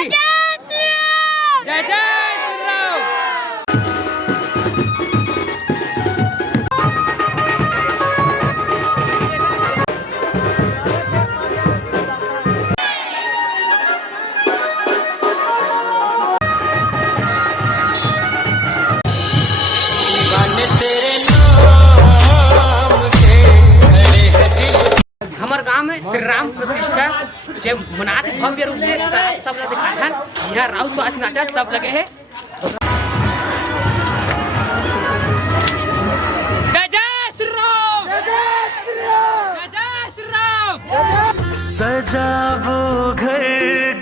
जय जय श्री राम। जय जय श्री राम। हमारे गांव में श्री राम प्रतिष्ठा जो मनाते भव्य रूप से सब लोग दिखा था। यहाँ राउत तो आज नाचा सब लगे हैं। जय जय श्री राम। जय जय श्री राम। जय जय श्री राम। सजावो घर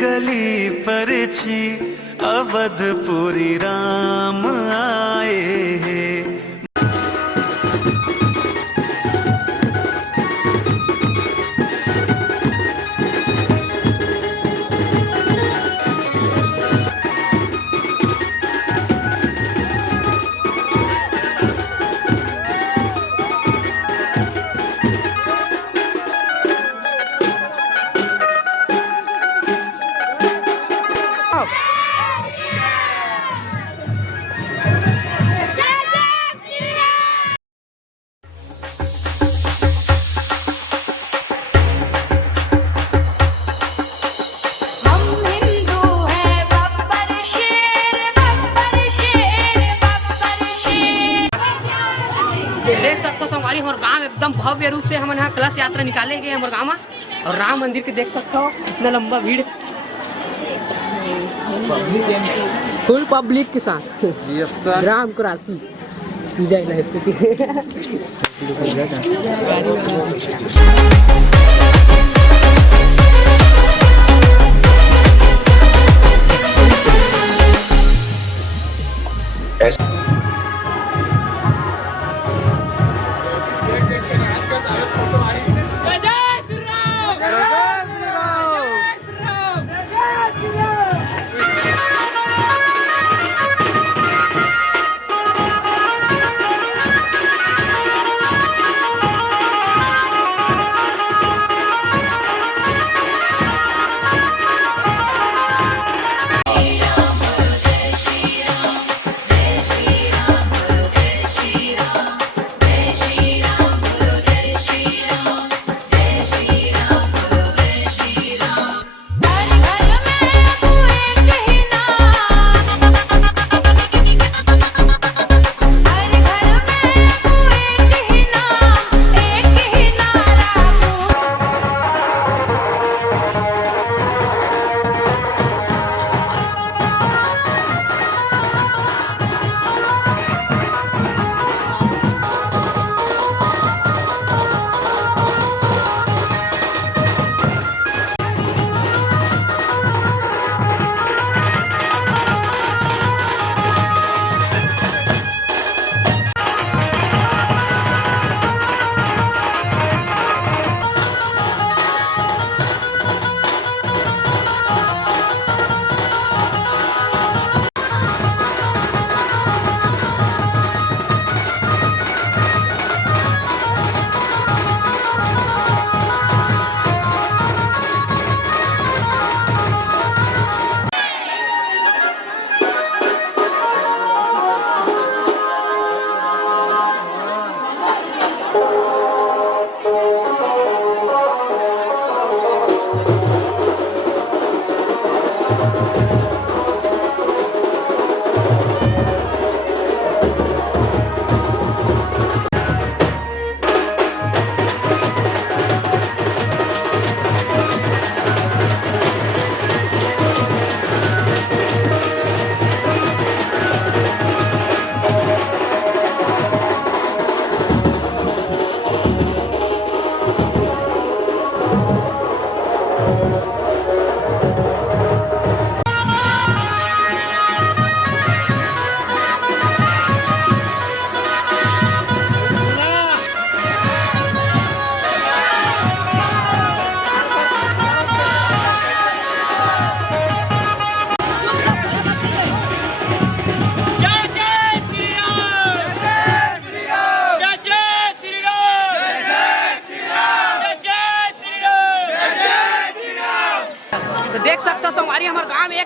गली पर छी अवधपुरी राम आए हैं। देख सकते हो संगवारी हमारे गांव एकदम भव्य रूप से हम यहाँ कलश यात्रा निकाले गए हमारे गांव में। और राम मंदिर के देख सकते हो इतना लंबा भीड़ फुल पब्लिक के साथ राम को राशि पूजा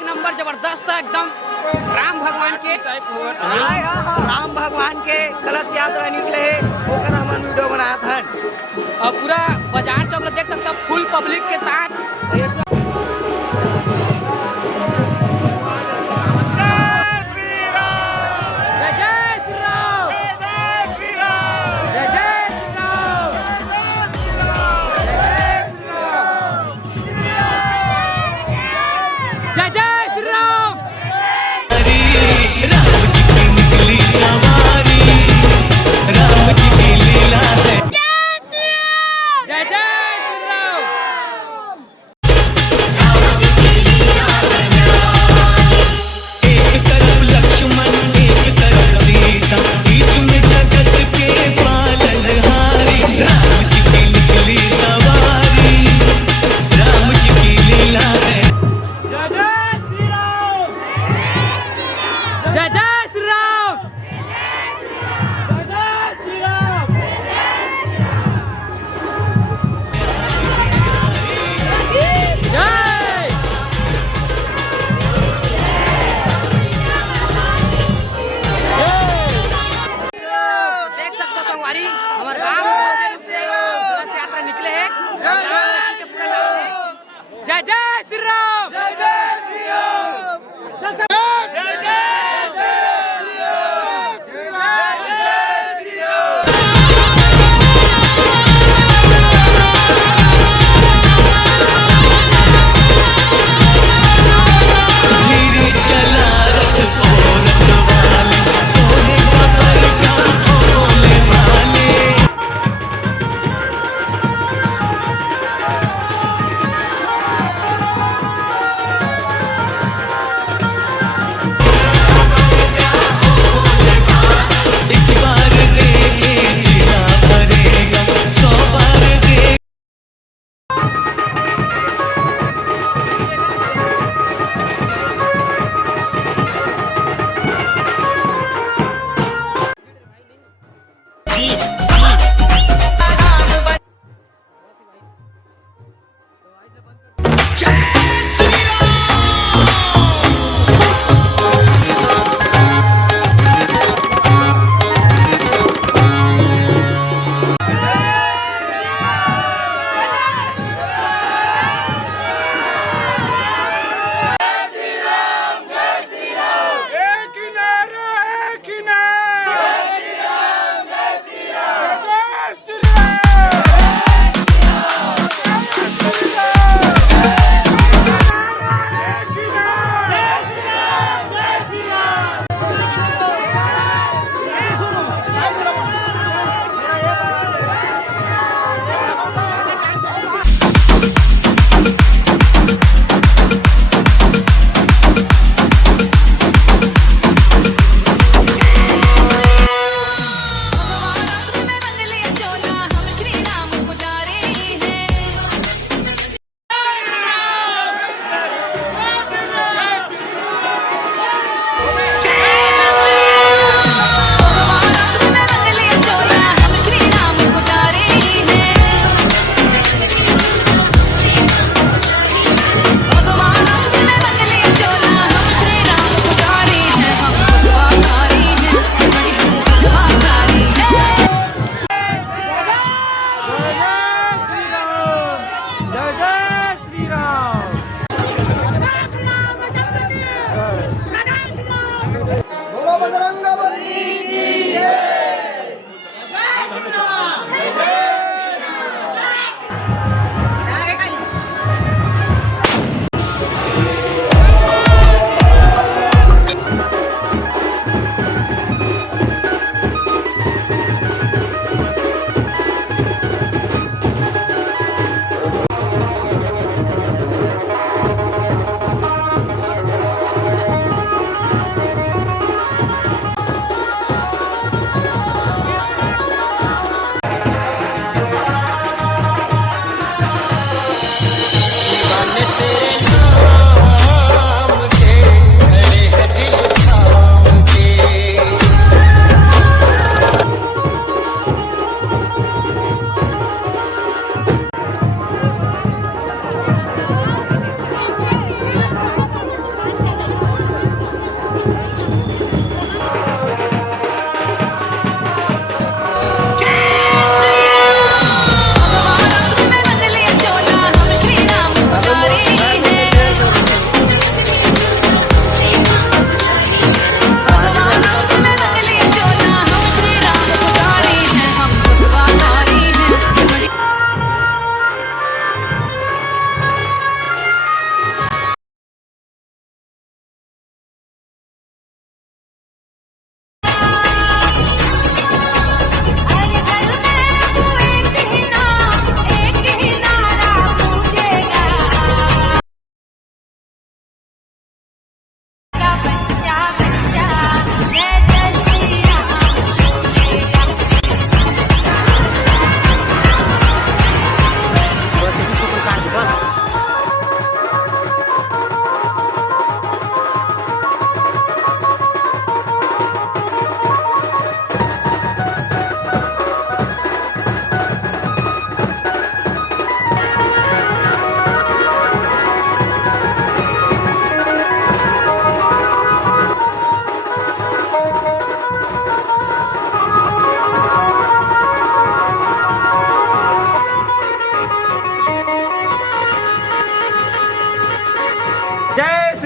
एक नंबर जबरदस्त एकदम राम भगवान के राम भगवान के कलश यात्रा निकले है ओकर हमन वीडियो बनात हन। और पूरा बाजार चौक देख सकते हो फुल पब्लिक के साथ। जय जय श्री राम। राम जी की निकली सवारी, राम जी की लीला है। जय जय श्री राम। एक तरफ लक्ष्मण एक तरफ सीता, बीच में जगत के पालनहारी। राम जी की निकली सवारी, राम जी की लीला है। जय जय श्री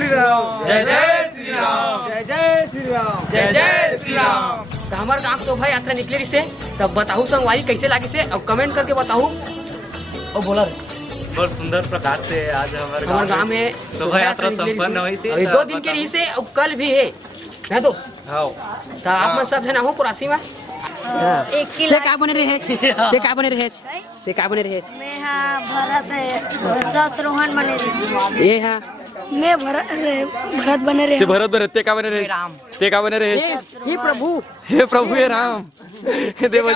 श्री राम जय जय श्री राम जय जय श्री राम जय जय श्री राम। तो हमारे गाँव शोभा यात्रा निकले से तब बताऊ संगवारी कैसे लागे से और कमेंट करके बताऊ और बोला बहुत सुंदर प्रकार से आज हमारे गाँव में शोभा यात्रा संपन्न हुई से 2 दिन के रही से और कल भी है ना दोस्त। हाँ तो आप मन सब है ना हो पुरासी में एक ते किलो का बने रहे ते का बने रहे ते का बने रहे मैं हाँ भरत शत्रुघ्न बने रहे ये हाँ मैं भरत बने रहे भरत भरत ते का बने रहे ते का बने रहे हे प्रभु हे प्रभु हे राम हे देव